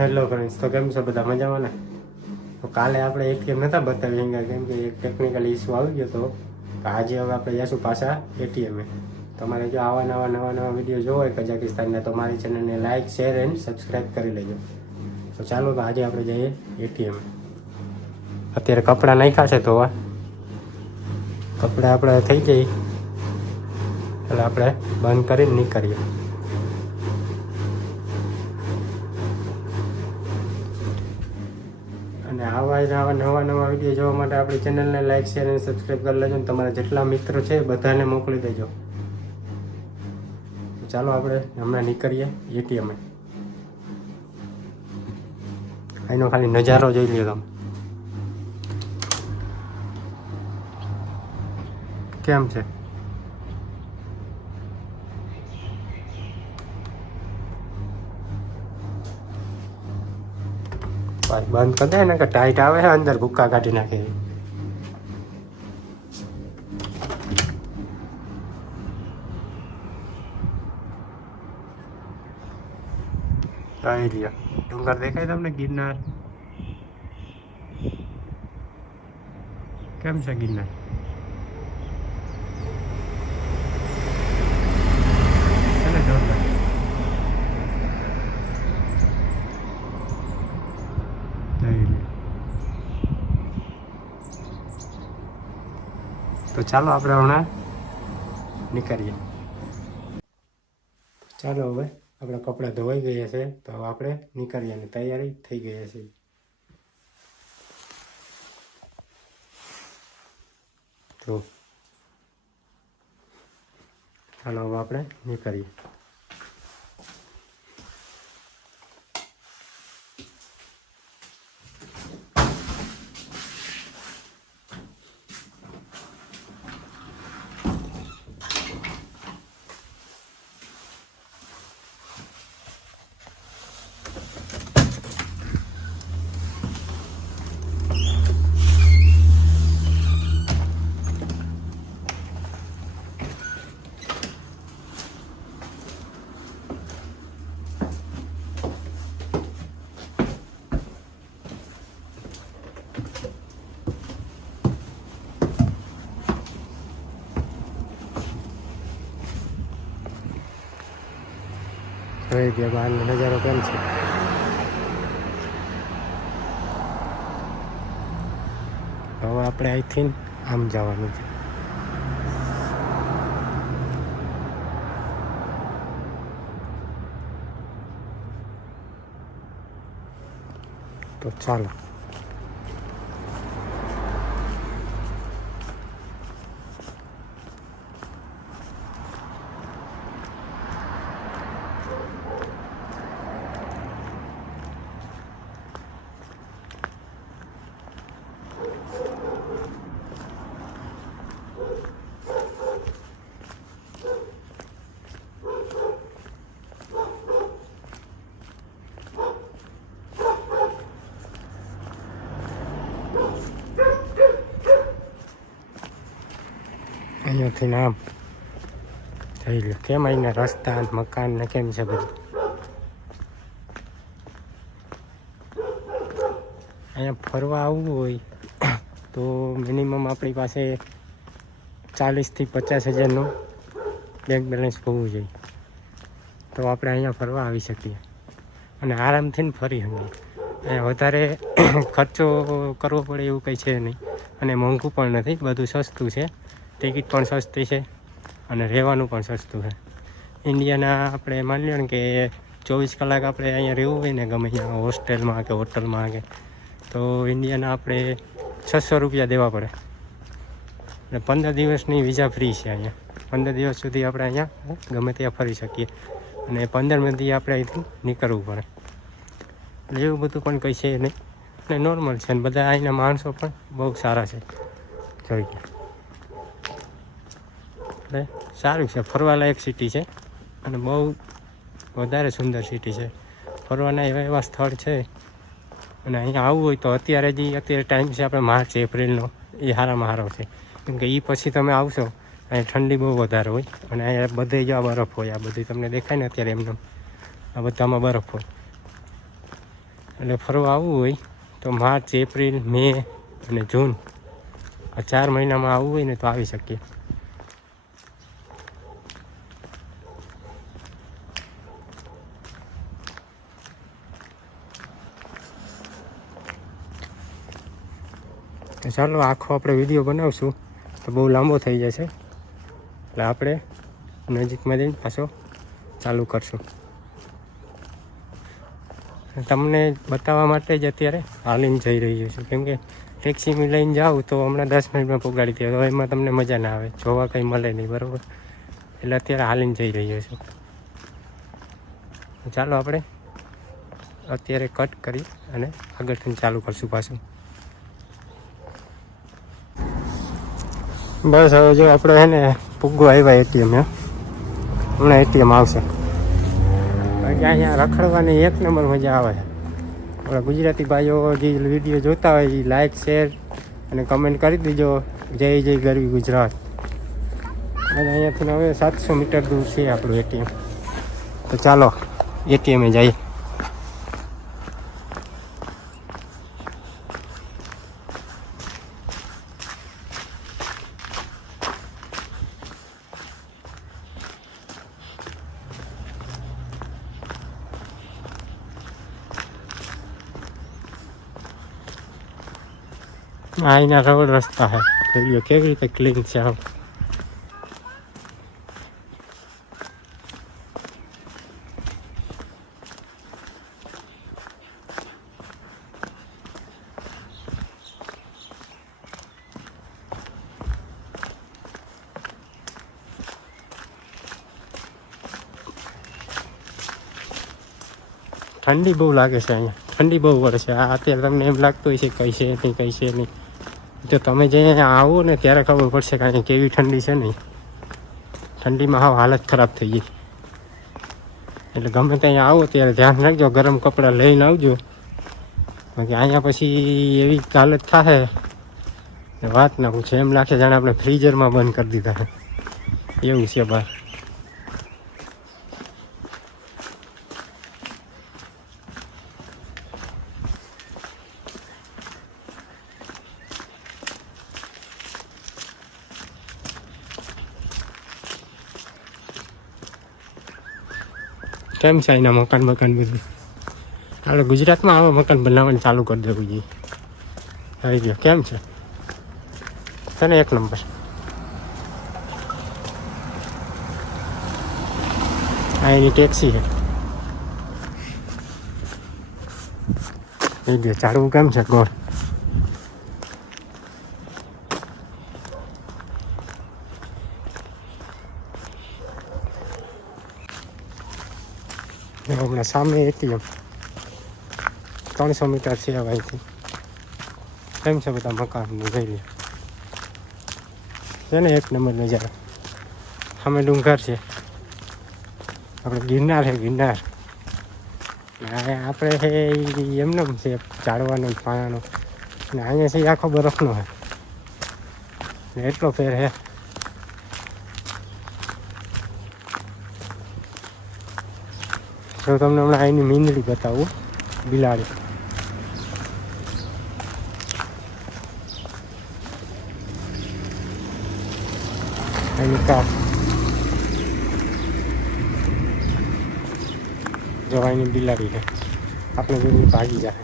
Hello friends, તો કેમ છો બધા મજામાં ને? તો કાલે આપણે એટીએમ નહોતા બતાવી ગયા કેમ કે એક ટેકનિકલ ઇસ્યુ આવી ગયો હતો. તો આજે હવે આપણે જઈશું પાછા એટીએમે. તમારે જો આવા નવા વિડીયો જોવો હોય કઝાકિસ્તાનના તો મારી ચેનલને લાઇક, શેર એન્ડ સબસ્ક્રાઈબ કરી લેજો. તો ચાલો તો આજે આપણે જઈએ એટીએમે. અત્યારે કપડાં નાખ્યા છે ધોવા. કપડાં આપણે થઈ જાય એટલે આપણે બંધ કરીને નીકળીએ. અને આવા નવા વિડીયો જોવા માટે આપણી ચેનલને લાઇક, શેર અને સબસ્ક્રાઈબ કરી લેજો. અને તમારા જેટલા મિત્રો છે બધાને મોકલી દેજો. ચાલો આપણે હમણાં નીકળીએ એટીએમે. એનો ખાલી નજારો જોઈ લ્યો તમે. કેમ છે? બંધ કરી દે ને કે ટાઈટ આવે છે અંદર ભૂક્કા કાઢી નાખે. ડુંગર દેખાય તમને? ગિરનાર કેમ છે? ગિરનાર તો ચાલો આપણે હમણાં નીકળીએ. ચાલો હવે આપણા કપડાં ધોવાઈ ગયા છે તો હવે આપણે નીકળીએ અને તૈયારી થઈ ગઈ છે. તો ચાલો હવે આપણે નીકળીએ. હવે ગયા બહારનો નજારો કેમ છે? હવે આપણે અહીંથી આમ જવાનું છે. તો ચાલો. અહીંયાથી આમ થઈ લો કેમ અહીંના રસ્તા મકાન ને કેમ છે બધું. અહીંયા ફરવા આવવું હોય તો મિનિમમ આપણી પાસે 40,000 થી 50,000નું બેંક બેલેન્સ હોવું જોઈએ તો આપણે અહીંયા ફરવા આવી શકીએ અને આરામથી ફરી શકીએ. અહીંયા વધારે ખર્ચો કરવો પડે એવું કંઈ છે નહીં અને મોંઘું પણ નથી, બધું સસ્તું છે. ટિકિટ પણ સસ્તી છે અને રહેવાનું પણ સસ્તું છે. ઇન્ડિયાના આપણે માની લો ને કે 24 કલાક આપણે અહીંયા રહેવું હોય ને ગમે ત્યાં હોસ્ટેલમાં કે હોટલમાં કે તો ઇન્ડિયાના આપણે 600 રૂપિયા દેવા પડે અને 15 દિવસની વિઝા ફ્રી છે અહીંયા. 15 દિવસ સુધી આપણે અહીંયા ગમે ત્યાં ફરી શકીએ અને 15મી આપણે અહીંથી નીકળવું પડે. એટલે એવું બધું પણ કંઈ છે નહીં અને નોર્મલ છે અને બધા અહીંના માણસો પણ બહુ સારા છે. જોઈ ગયા એટલે સારું છે, ફરવાલાયક સિટી છે અને બહુ વધારે સુંદર સિટી છે. ફરવાના એવા સ્થળ છે અને અહીંયા આવવું હોય તો અત્યારે ટાઈમ છે આપણે માર્ચ એપ્રિલનો, એ સારામાં સારો છે કેમ કે એ પછી તમે આવશો અહીંયા ઠંડી બહુ વધારે હોય અને અહીંયા બધે જ બરફ હોય. આ બધી તમને દેખાય ને અત્યારે એમને આ બધામાં બરફ હોય એટલે ફરવા આવવું હોય તો માર્ચ, એપ્રિલ, મે અને જૂન આ 4 મહિનામાં આવવું હોય ને તો આવી શકીએ. તો ચાલો આખો આપણે વિડીયો બનાવશું તો બહુ લાંબો થઈ જશે, એટલે આપણે નજીકમાં જઈને પાછો ચાલુ કરશું. તમને બતાવવા માટે જ અત્યારે હાલીને જઈ રહ્યો છું, કેમ કે ટેક્સીમાં લઈને જાઉં તો હમણાં 10 મિનિટમાં પહોંચાડી દે, તો એમાં તમને મજા ના આવે, જોવા કંઈ મળે નહીં, બરાબર. એટલે અત્યારે હાલીને જઈ રહ્યો છું. ચાલો આપણે અત્યારે કટ કરી અને આગળથી ચાલુ કરશું પાછું. બસ હવે જો આપણે છે ને પૂગો આવ્યા એટીએમ. હમણાં એટીએમ આવશે. બાકી અહીંયા રખડવાની એક નંબર મજા આવે છે. આપણા ગુજરાતી ભાઈઓ જે વિડીયો જોતા હોય એ લાઈક, શેર અને કમેન્ટ કરી દીજો. જય જય ગરવી ગુજરાત. અને અહીંયાથી હવે 700 મીટર દૂર છે આપણું એટીએમ. તો ચાલો એટીએમે જઈએ. અહીંના રોડ રસ્તા છે, જોઈ કેવી રીતે ક્લીન છે. આમ ઠંડી બહુ લાગે છે અહીંયા, ઠંડી બહુ પડે છે. અત્યારે તમને એમ લાગતું હોય છે કંઈ છે નહીં, કંઈ છે નહીં. તો તમે જે અહીંયા આવો ને ત્યારે ખબર પડશે કે અહીંયા કેવી ઠંડી છે નહીં. ઠંડીમાં હાવ હાલત ખરાબ થઈ ગઈ. એટલે ગમે ત્યાં આવો ત્યારે ધ્યાન રાખજો, ગરમ કપડાં લઈને આવજો. બાકી અહીંયા પછી એવી હાલત થાય વાત ના પૂછે, એમ લાગે જાણે આપણે ફ્રીઝરમાં બંધ કરી દીધા છે એવું છે બહાર. કેમ છે અહીંના મકાન બધું? આપણે ગુજરાતમાં આવા મકાન બનાવવાનું ચાલુ કરી દેવું જોઈએ. આવી ગયો. કેમ છે તને? એક નંબર. આ એની ટેક્સી છે. આવી ગયો. ચાલવું કેમ છે ગોળ? હમણાં સામે એટીએમ 300 મીટર છે અહીંથી. કેમ છે બધા મકાનનું જોઈ લે છે ને, એક નંબર નજારો. સામે ડુંગર છે, આપણે ગિરનાર છે, ગિરનાર. આપણે છે એમને છે ઝાડવાનો પાણાનો, અને અહીંયા છે આખો બરફનો છે, એટલો ફેર છે. તો તમને હમણાં અહીંની મીંદડી બતાવું, બિલાડી. અહીંની કાર જો, અહીંની બિલાડી છે. આપણે જોઈને ભાગી જાય.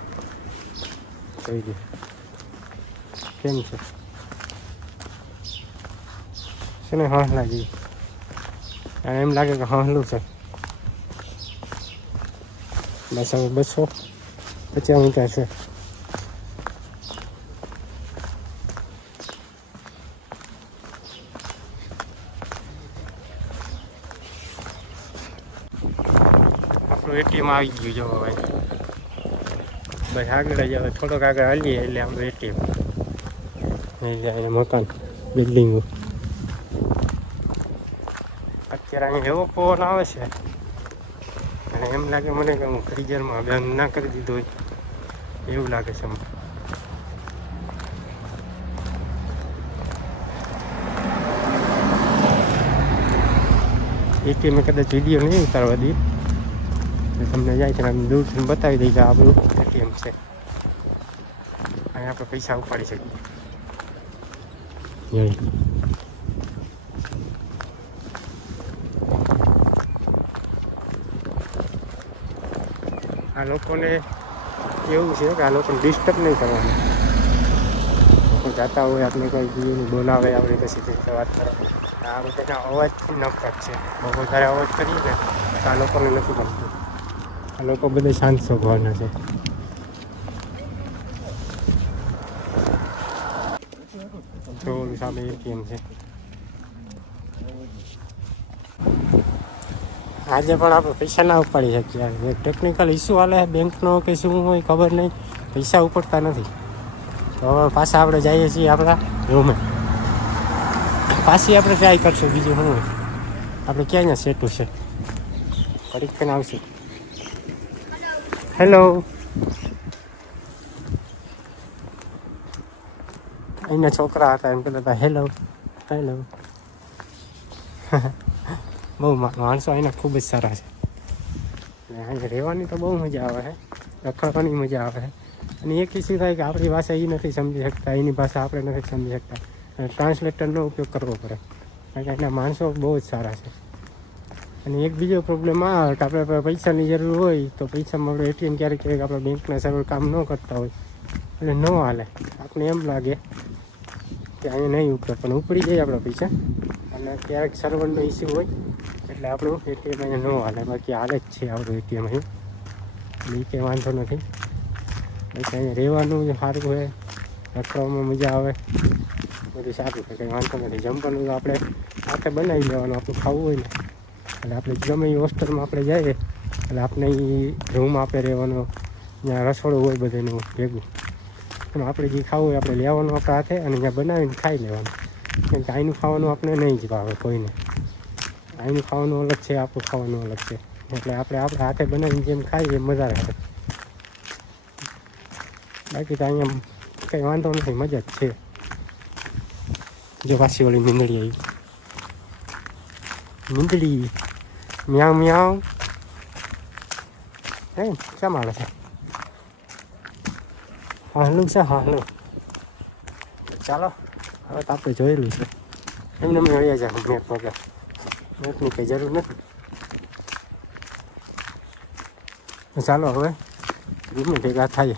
જોઈ દે કેમ છે ને, હંસ લાગી. અને એમ લાગે કે હંસલું છે. બસ હવે 250 મીટર છે. આપણું એટીએમ આવી ગયું. જો ભાઈ બસ આગળ જ હવે થોડોક આગળ હાલીએ એટલે આપણું એટીએમ. એને મકાન, બિલ્ડિંગો. અત્યારે અહીં એવો પવન આવે છે અને એમ લાગે મને કે હું ફ્રીઝરમાં બંધ ના કરી દીધો હોય એવું લાગે છે. એટીએમ કદાચ વિડીયો નહીં ઉતારવા દઈએ, તમને જાય છે અમે દૂરથી બતાવી દઈએ કે આપણું એટીએમ છે. અહીં આપણે પૈસા ઉપાડી શકીએ. આ લોકોને એવું છે કે આ લોકોને ડિસ્ટર્બ નહીં કરવાનું. લોકો જાતા હોય આપણે કોઈ બીજું બોલાવે આપણે પછી રીતે વાત કરે. આ બધાના અવાજથી નફરત છે. બહુ વધારે અવાજ કરીએ ને તો આ લોકોને નથી ગમતું. આ લોકો બધા શાંત સ્વભાવના છે. તો સામે એટીએમ છે. આજે પણ આપણે પૈસા ના ઉપાડી શકીએ. ટેકનિકલ ઇસ્યુ હાલે બેંકનો કે શું હોય ખબર નહીં, પૈસા ઉપડતા નથી. તો હવે પાછા આપણે જઈએ છીએ આપણા રૂમે. પાછી આપણે ટ્રાય કરશું. બીજું શું હોય, આપણે ક્યાં સેટું છે ઘડીક કરીને આવશું. હેલો, અહીંના છોકરા હતા એમ કહેતા હતા હેલો હેલો. બહુ માણસો અહીંના ખૂબ જ સારા છે. અને અહીંયા રહેવાની તો બહુ મજા આવે છે, રખડવાની મજા આવે છે. અને એક ઇસ્યુ થાય કે આપણી ભાષા એ નથી સમજી શકતા, એની ભાષા આપણે નથી સમજી શકતા. અને ટ્રાન્સલેટરનો ઉપયોગ કરવો પડે. કારણ કે અહીંના માણસો બહુ જ સારા છે. અને એક બીજો પ્રોબ્લેમ આ આવે કે આપણે પૈસાની જરૂર હોય તો પૈસામાં આપણે એટીએમ ક્યારેક આપણે બેંકના સર્વર કામ ન કરતા હોય એટલે ન હાલે. આપણે એમ લાગે કે અહીંયા નહીં ઉપડે, પણ ઉપડી જાય આપણા પૈસા. અને ક્યારેક સર્વરનો ઇસ્યુ હોય એટલે આપણું એટીએમ અહીંયા ન હાલે. બાકી હાલે જ છે આપણું એટીએમ અહીં, એ કંઈ વાંધો નથી. બાકી અહીંયા રહેવાનું સારું હોય, રખડવામાં મજા આવે, બધું સારું છે, કંઈ વાંધો નથી. જમવાનું તો આપણે હાથે બનાવી લેવાનું, આપણું ખાવું હોય ને એટલે આપણે ગમે એ હોસ્ટેલમાં આપણે જઈએ એટલે આપણે એ રૂમ આપે રહેવાનો, ત્યાં રસોડું હોય બધાનું ભેગું. એમાં આપણે જે ખાવું હોય આપણે લેવાનું આપણા હાથે અને ત્યાં બનાવીને ખાઈ લેવાનું. કેમ કે અહીંનું ખાવાનું આપણે નહીં જ ભાવે કોઈને. અહીંનું ખાવાનું અલગ છે, આપણું ખાવાનું અલગ છે. એટલે આપણે આપણા હાથે બનાવીને જેમ ખાઈએ એમ મજા આવે. બાકી તો અહીંયા કંઈ વાંધો નથી, મજા જ છે. જો પાછી વળી મીંદડી આવી. મીંદડી મ્યાઉ મ્યાઉ. હે શા મારે છે? હાલું છે હાલું. ચાલો હવે તો આપણે જોયેલું છે. એમને અમે વળ્યા જાય મેપ વગર. મેપની કંઈ જરૂર નથી. ચાલો હવે રૂમે ભેગા થાય.